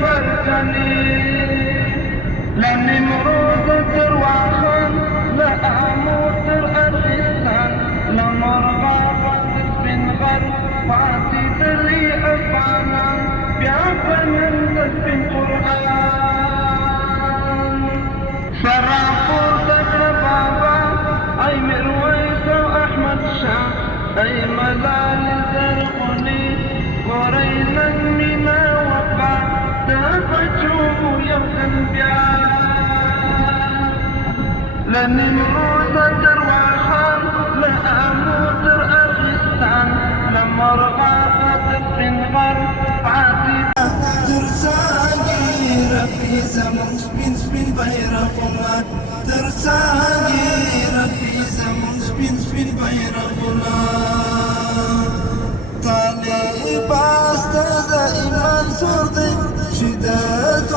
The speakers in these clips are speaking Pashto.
فرجني لنمرود ترواخان لأموت الأرخستان لمرغابة بن غر فاتي دري أفانا بيعفن بن قرآن شرافور ذكر بابا أي مرويس وأحمد شاه أي ملال زرقني ورينا من وقع تفتشوا يوم بيان لنمرود ترواخان لأموت الأرخستان لمرغابة بن غر عاتي ترساني ربي زمن سبين بيرقنا ترساني ربي زمن سبين بيرقنا طالب استاذ إيمان صردي شداد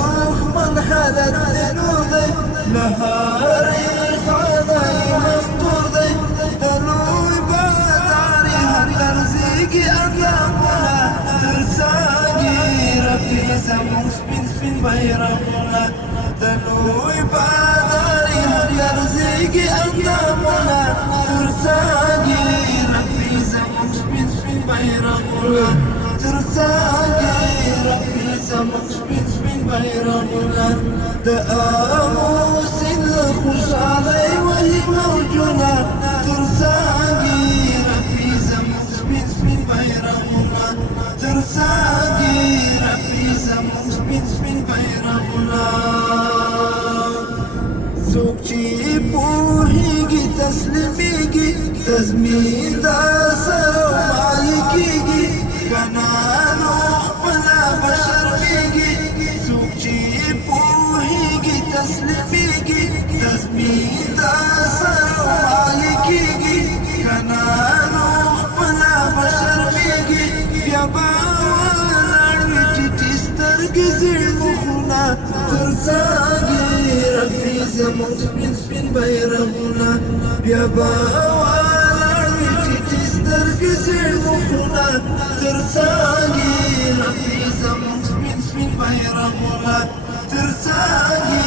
من حالة دنودي لهاري خاني مفتوردي دلوي باداري هالرزيقي أدلامنا ترساني ربي زمن سبين بيرقنا دلوي باداري هالرزيقي أدلامنا ترساني ربي زمن سبين بيرقنا ترساني ربي زمن سبين بيرقنا دآموس الخش علي وهي موجودة ترساني ربي زمن سبين بيرقنا ترساني ربي زمن سبين بيرقنا زوجي بوهيجي تسلميجي تزمين داسر ومعيكيجي كنانو خبنا بشر ميجي زوجي بوهيجي تسلميجي تزمين داسر ومعيكيجي كنانو خبنا بشر ميجي يا باوالر تسترقزي المخنا ترساقي ربي زمن سبين بيرقنا يا باوالر تسترقزي المخنا ترساقي ربي زمن سبين بيرقنا ترساقي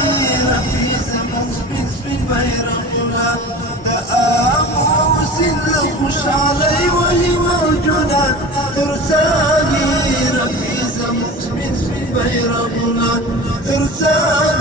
ربي زمن سبين بيرقنا دآموس الخش علي وهي موجودة ترساقي ربي زمن سبين بيرقنا ترساقي